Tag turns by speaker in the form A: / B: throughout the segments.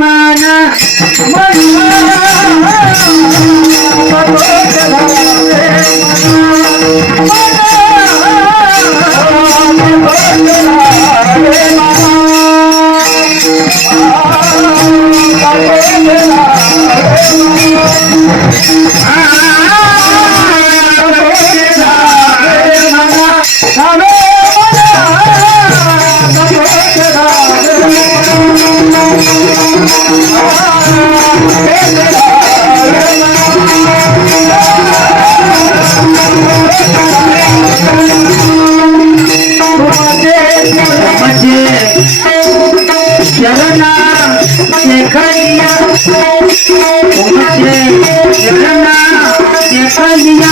A: ಮನ Ah चरणा देखलिया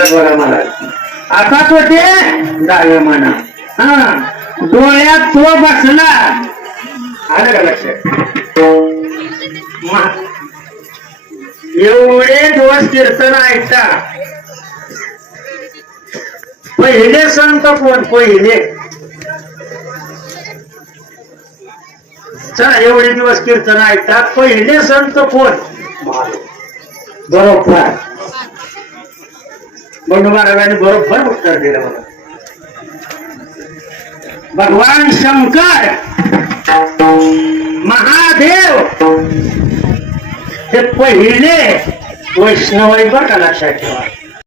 A: म्हणतात बघा मला आता होते डावे म्हणा हा डोळ्यात तो बसला. आलं का लक्षात एवढे दिवस कीर्तन ऐकता. पहिले संत कोण? पहिले. चला एवढे दिवस कीर्तन ऐकतात पहिले संत कोण? बरोबर. बंडू महाराजांनी बरोबर उत्तर दिलं मला भगवान शंकर महादेव हे पहिले वैष्णव आहे बरं का लक्षात ठेवा.